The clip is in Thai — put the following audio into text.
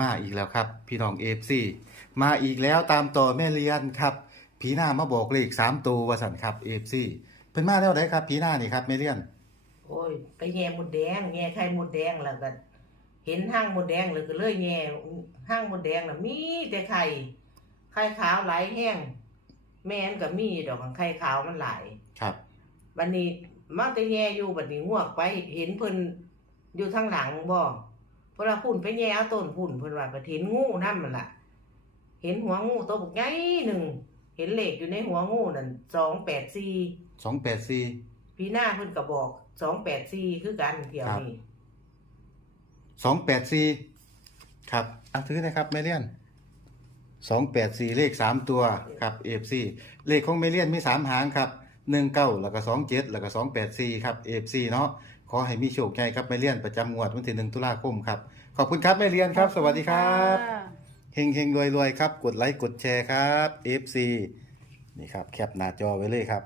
มาอีกแล้วครับ พี่น้องเอฟซีมาอีกแล้วตามต่อแม่เลียนครับผีหน้ามาบอกเลขสามตัวว่าสันครับเอฟซีเพิ่นมาแล้วไดครับผีหน้านี่ครับแม่เลียน โอ้ย ไปแย่หมดแดงแย่ไข่หมดแดงแล้วก็เห็นห้างหมดแดงเลยก็เลยแย่ห้างหมดแดงน่ะมีแต่ไข่ไข่ขาวหลายแห้ง แม่นก็มีดอกไข่ขาวมันหลายครับ บัดนี้มาแต่แย่อยู่บัดนี้งวกไปเห็นเพิ่นอยู่ทางหลังบ่ เพราะว่าพุ่นไปแย่เอาต้นพุ่นเพิ่นว่าไปเห็นงูนำมันล่ะ เห็นหัวงูตัวบักใหญ่หนึ่งเห็นเหล็กอยู่ในหัวงูนั่น284สองแปดสี่ปีหน้าเพิ่นก็บอก284คือกันเที่ยวนี้สองแปดสี่ครับอะถือนะครับแม่เลียนสองแปดสี่เลขสามตัวครับเอฟซีเลขของแม่เลียนมีสามหางครับหนึ่งเก้าแล้วก็สองเจ็ดแล้วก็สองแปดสี่ครับเอฟซีเนาะข อให้มีโชคใหญ่ครับแม่เลียนประจำงวดวันที่หนึ่งตุลาคมครับ ขอบคุณครับแม่เลียนครับ สวัสดีครับเฮงเฮงรวยรวยครับ กดไลค์กดแชร์ครับ FC นี่ครับแคปหน้าจอไว้เลยครับ